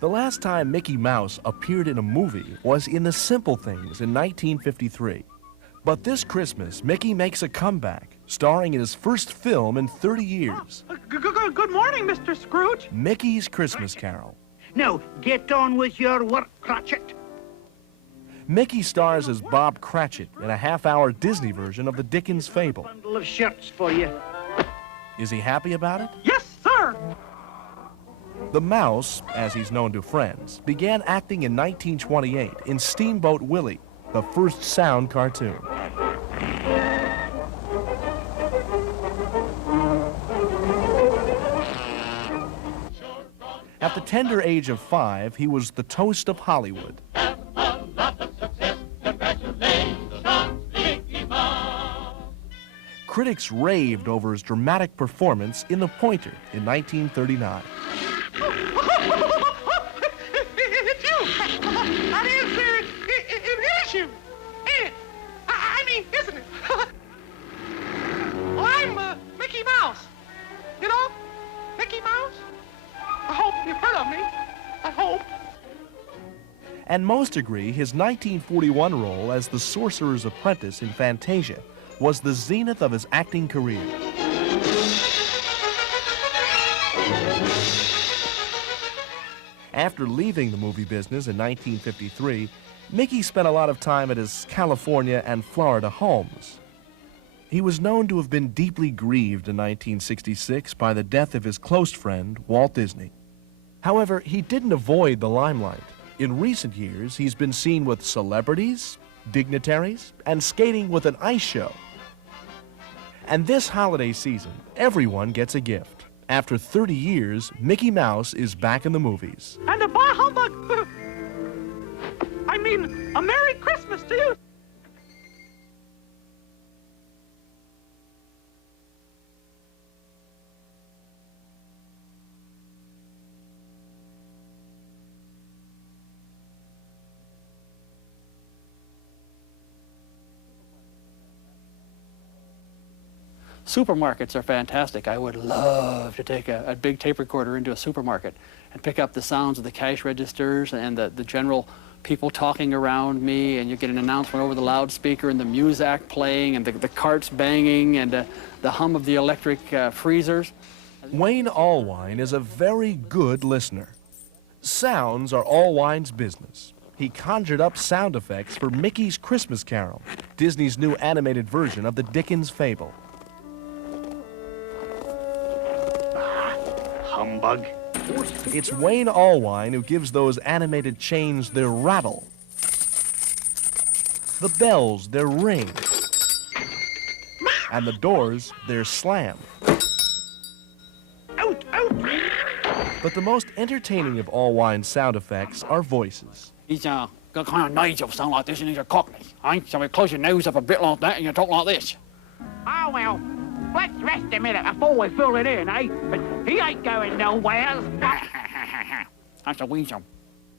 The last time Mickey Mouse appeared in a movie was in The Simple Things in 1953. But this Christmas, Mickey makes a comeback, starring in his first film in 30 years. Good morning, Mr. Scrooge. Mickey's Christmas Carol. Now, get on with your work, Cratchit. Mickey stars as Bob Cratchit in a half-hour Disney version of the Dickens fable. Bundle of shirts for you. Is he happy about it? Yes, sir. The Mouse, as he's known to friends, began acting in 1928 in Steamboat Willie, the first sound cartoon. At the tender age of 5, he was the toast of Hollywood. Critics raved over his dramatic performance in The Pointer in 1939. It's you. That is you. Ain't it? I mean, isn't it? Well, I'm Mickey Mouse. You know, Mickey Mouse. I hope you've heard of me. I hope. And most agree his 1941 role as the Sorcerer's Apprentice in Fantasia was the zenith of his acting career. After leaving the movie business in 1953, Mickey spent a lot of time at his California and Florida homes. He was known to have been deeply grieved in 1966 by the death of his close friend, Walt Disney. However, he didn't avoid the limelight. In recent years, he's been seen with celebrities, dignitaries, and skating with an ice show. And this holiday season, everyone gets a gift. After 30 years, Mickey Mouse is back in the movies. And a bah humbug. I mean, a Merry Christmas to you. Supermarkets are fantastic. I would love to take a big tape recorder into a supermarket and pick up the sounds of the cash registers and the general people talking around me, and you get an announcement over the loudspeaker and the Muzak playing and the carts banging and the hum of the electric freezers. Wayne Allwine is a very good listener. Sounds are Allwine's business. He conjured up sound effects for Mickey's Christmas Carol, Disney's new animated version of the Dickens fable. Humbug. It's Wayne Allwine who gives those animated chains their rattle, the bells their ring, and the doors their slam. Out, out! But the most entertaining of Allwine's sound effects are voices. He's got kind of Nigel sound like this, and he's a Cockney. So you close your nose up a bit like that and you talk like this. Oh, well, let's rest a minute before we fill it in, eh? But he ain't going nowhere. That's a weasel.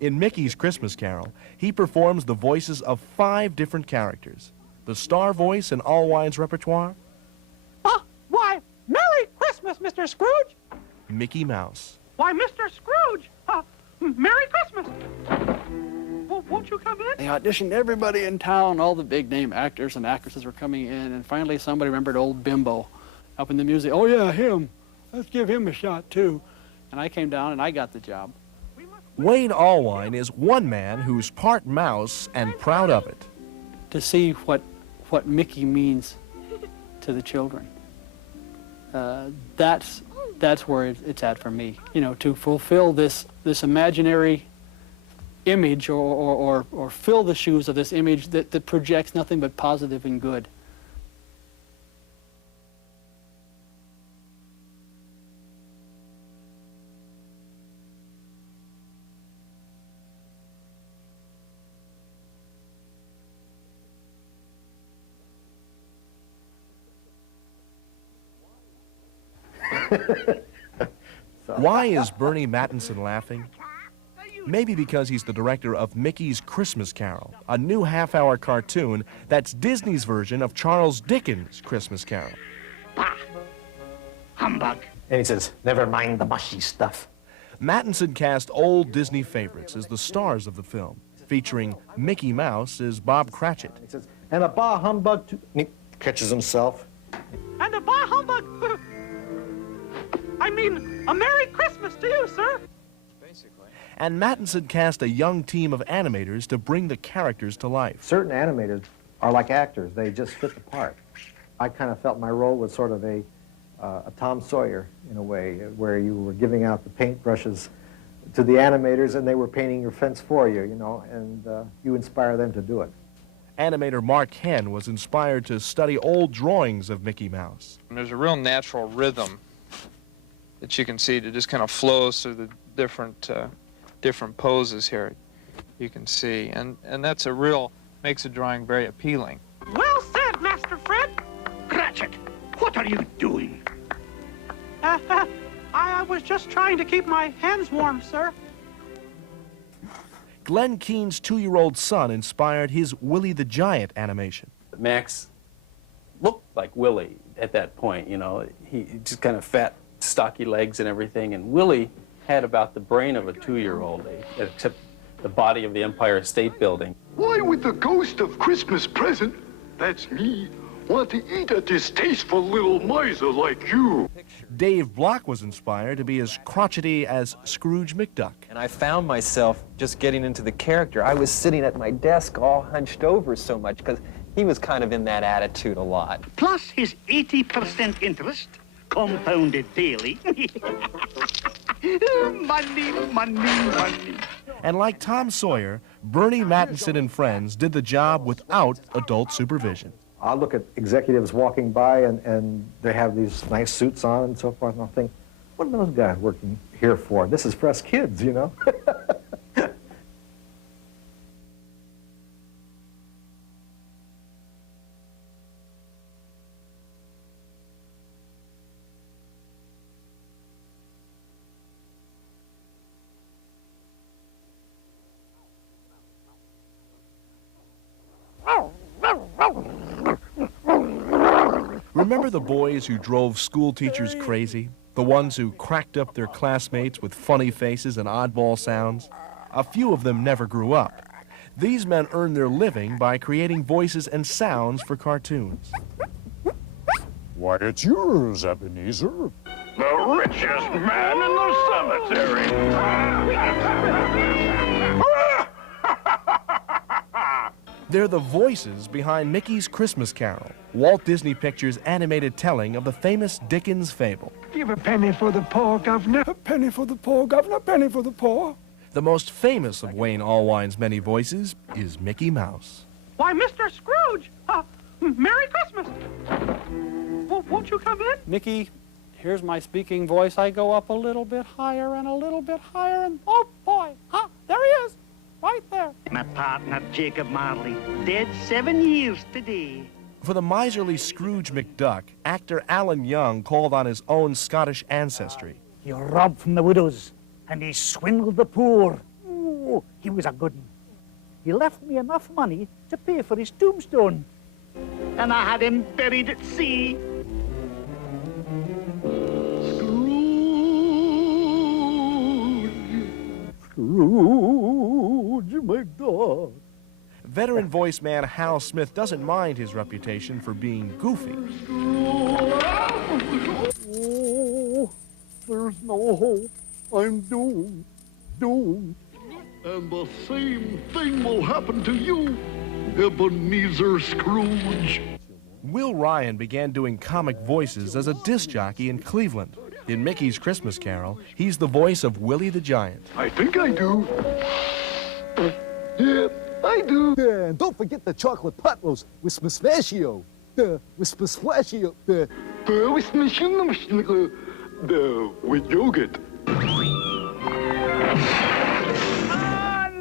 In Mickey's Christmas Carol, he performs the voices of 5 different characters. The star voice in Allwine's repertoire? Why, Merry Christmas, Mr. Scrooge. Mickey Mouse. Why, Mr. Scrooge. Merry Christmas. Well, won't you come in? They auditioned everybody in town. All the big-name actors and actresses were coming in, and finally somebody remembered old Bimbo up in the music. Oh, yeah, him. Let's give him a shot, too. And I came down, and I got the job. Wayne Allwine is one man who's part mouse and proud of it. To see what Mickey means to the children, that's where it's at for me. You know, to fulfill this imaginary image or fill the shoes of this image that projects nothing but positive and good. Why is Bernie Mattinson laughing? Maybe because he's the director of Mickey's Christmas Carol, a new half-hour cartoon that's Disney's version of Charles Dickens' Christmas Carol. Bah! Humbug. And he says, never mind the mushy stuff. Mattinson cast old Disney favorites as the stars of the film, featuring Mickey Mouse as Bob Cratchit. He says, and a bah humbug too. And he catches himself. And a bah humbug. I mean, a Merry Christmas to you, sir. And Mattinson cast a young team of animators to bring the characters to life. Certain animators are like actors. They just fit the part. I kind of felt my role was sort of a Tom Sawyer, in a way, where you were giving out the paintbrushes to the animators and they were painting your fence for you, you know, and you inspire them to do it. Animator Mark Henn was inspired to study old drawings of Mickey Mouse. There's a real natural rhythm that you can see that just kind of flows through the different poses here. You can see, and that's makes the drawing very appealing. Well said, Master Fred. Cratchit, what are you doing? I was just trying to keep my hands warm, sir. Glenn Keane's 2-year-old son inspired his Willie the Giant animation. Max looked like Willie at that point, you know. He just kind of fat, stocky legs and everything, and Willie had about the brain of a 2-year-old, except the body of the Empire State Building. Why would the ghost of Christmas present, that's me, want to eat a distasteful little miser like you? Dave Block was inspired to be as crotchety as Scrooge McDuck. And I found myself just getting into the character. I was sitting at my desk all hunched over so much because he was kind of in that attitude a lot. Plus his 80% interest, compounded daily. Money, money, money. And like Tom Sawyer, Bernie Mattinson and friends did the job without adult supervision. I'll look at executives walking by and they have these nice suits on and so forth, and I'll think, what are those guys working here for? This is for us kids, you know? Remember the boys who drove school teachers crazy? The ones who cracked up their classmates with funny faces and oddball sounds? A few of them never grew up. These men earned their living by creating voices and sounds for cartoons. Why, it's yours, Ebenezer. The richest man in the cemetery. They're the voices behind Mickey's Christmas Carol, Walt Disney Pictures' animated telling of the famous Dickens fable. Give a penny for the poor, governor. A penny for the poor, governor, a penny for the poor. The most famous of Wayne Allwine's many voices is Mickey Mouse. Why, Mr. Scrooge! Merry Christmas! Won't you come in? Mickey, here's my speaking voice. I go up a little bit higher and a little bit higher, and oh boy, there he is, right there. My partner, Jacob Marley, dead 7 years today. For the miserly Scrooge McDuck, actor Alan Young called on his own Scottish ancestry. He robbed from the widows, and he swindled the poor. Ooh, he was a good one. He left me enough money to pay for his tombstone. And I had him buried at sea. Scrooge McDuck. Veteran voice man Hal Smith doesn't mind his reputation for being goofy. Oh, there's no hope. I'm doomed. Doomed. And the same thing will happen to you, Ebenezer Scrooge. Will Ryan began doing comic voices as a disc jockey in Cleveland. In Mickey's Christmas Carol, he's the voice of Willie the Giant. I think I do. Yeah, I do. Yeah, and don't forget the chocolate pot roast with pistachio. With pistachio. With yogurt.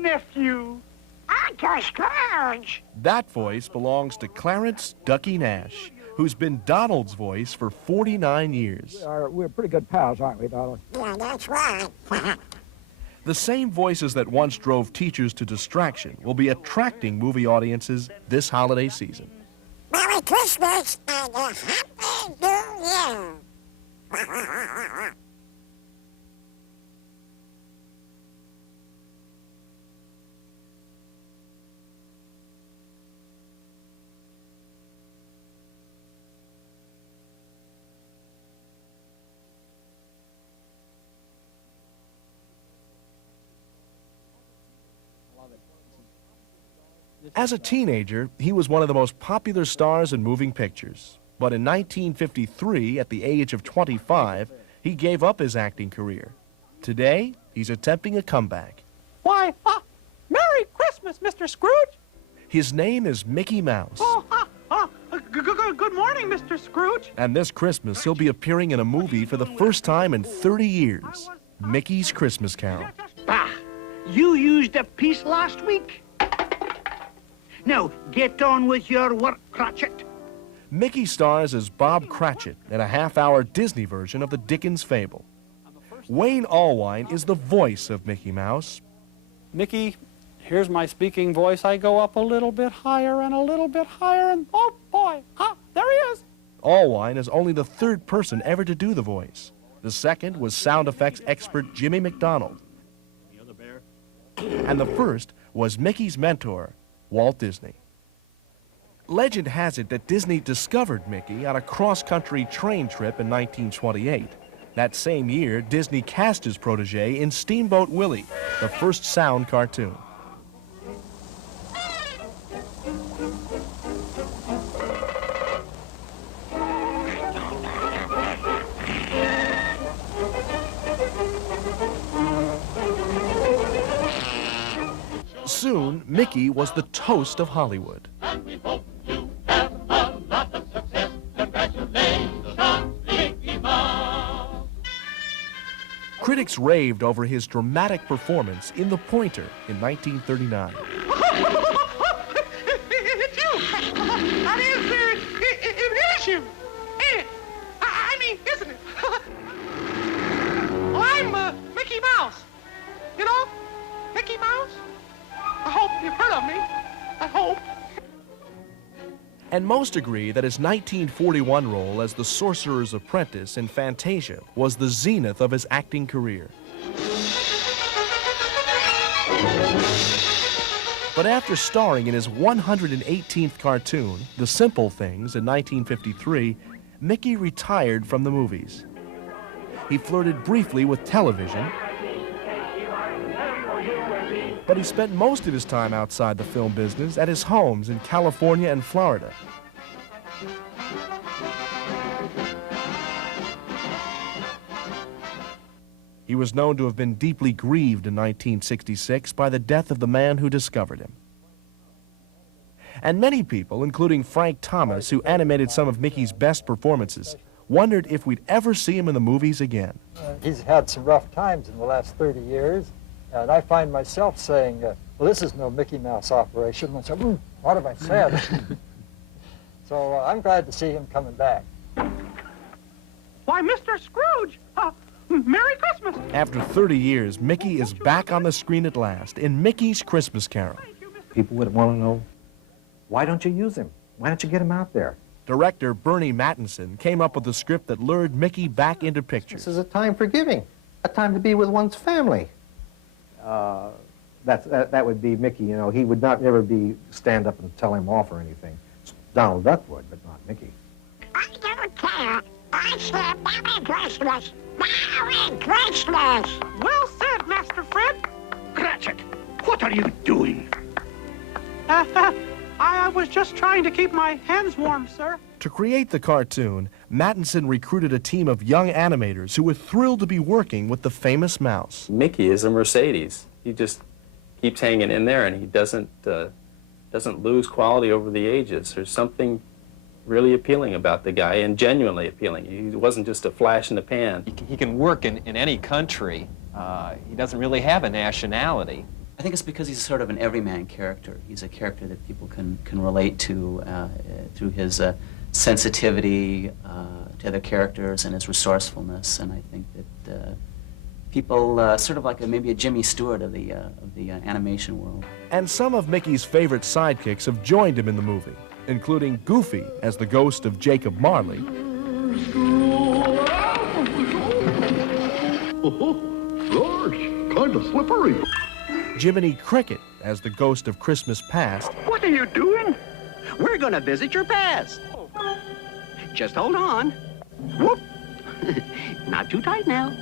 Nephew. Uncle Scrooge. That voice belongs to Clarence Ducky Nash, who's been Donald's voice for 49 years. We're pretty good pals, aren't we, Donald? Yeah, that's right. The same voices that once drove teachers to distraction will be attracting movie audiences this holiday season. Merry Christmas and a Happy New Year. As a teenager, he was one of the most popular stars in moving pictures. But in 1953, at the age of 25, he gave up his acting career. Today, he's attempting a comeback. Why, Merry Christmas, Mr. Scrooge. His name is Mickey Mouse. Good morning, Mr. Scrooge. And this Christmas, he'll be appearing in a movie for the first time in 30 years, Mickey's Christmas Carol. Bah, you used a piece last week. Now, get on with your work, Cratchit. Mickey stars as Bob Cratchit in a half-hour Disney version of the Dickens fable. Wayne Allwine is the voice of Mickey Mouse. Mickey, here's my speaking voice. I go up a little bit higher and a little bit higher, and oh boy, there he is. Allwine is only the third person ever to do the voice. The second was sound effects expert Jimmy McDonald. And the first was Mickey's mentor, Walt Disney. Legend has it that Disney discovered Mickey on a cross-country train trip in 1928. That same year, Disney cast his protege in Steamboat Willie, the first sound cartoon. Soon, Mickey was the toast of Hollywood. And we hope you have a lot of success. Congratulations, Mickey Mouse. Critics raved over his dramatic performance in The Pointer in 1939. It's you. That is you. Ain't it? I mean, isn't it? Well, I'm Mickey Mouse. You know, Mickey Mouse. I hope you've heard of me. I hope. And most agree that his 1941 role as the Sorcerer's Apprentice in Fantasia was the zenith of his acting career. But after starring in his 118th cartoon, The Simple Things, in 1953, Mickey retired from the movies. He flirted briefly with television, but he spent most of his time outside the film business at his homes in California and Florida. He was known to have been deeply grieved in 1966 by the death of the man who discovered him. And many people, including Frank Thomas, who animated some of Mickey's best performances, wondered if we'd ever see him in the movies again. He's had some rough times in the last 30 years. And I find myself saying, well, this is no Mickey Mouse operation. And so, what have I said? So I'm glad to see him coming back. Why, Mr. Scrooge, Merry Christmas. After 30 years, Mickey is back on the screen at last in Mickey's Christmas Carol. People would want to know, why don't you use him? Why don't you get him out there? Director Bernie Mattinson came up with a script that lured Mickey back into pictures. This is a time for giving, a time to be with one's family. That would be Mickey, you know. He would never stand up and tell him off or anything. Donald Duck would, but not Mickey. I don't care. I said Merry Christmas. Merry Christmas. Well said, Master Fred. Cratchit, what are you doing? I was just trying to keep my hands warm, sir. To create the cartoon, Mattinson recruited a team of young animators who were thrilled to be working with the famous mouse. Mickey is a Mercedes. He just keeps hanging in there, and he doesn't lose quality over the ages. There's something really appealing about the guy, and genuinely appealing. He wasn't just a flash in the pan. He can work in any country. He doesn't really have a nationality. I think it's because he's sort of an everyman character. He's a character that people can relate to through his sensitivity to other characters and his resourcefulness. And I think that people sort of like maybe a Jimmy Stewart of the animation world. And some of Mickey's favorite sidekicks have joined him in the movie, including Goofy as the ghost of Jacob Marley. Gosh, kind of slippery. Jiminy Cricket as the ghost of Christmas Past. What are you doing? We're going to visit your past. Just hold on. Whoop. Not too tight now.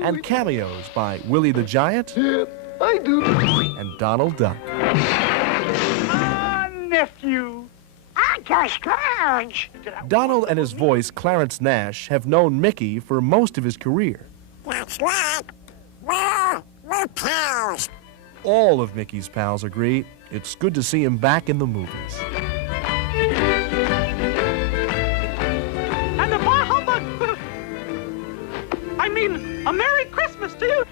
And cameos by Willie the Giant Yeah, I do. and Donald Duck. Ah, nephew. Uncle Scrooge. Donald and his voice, Clarence Nash, have known Mickey for most of his career. That's right. We're pals. All of Mickey's pals agree it's good to see him back in the movies. And a bar humbug. I mean, a Merry Christmas to you.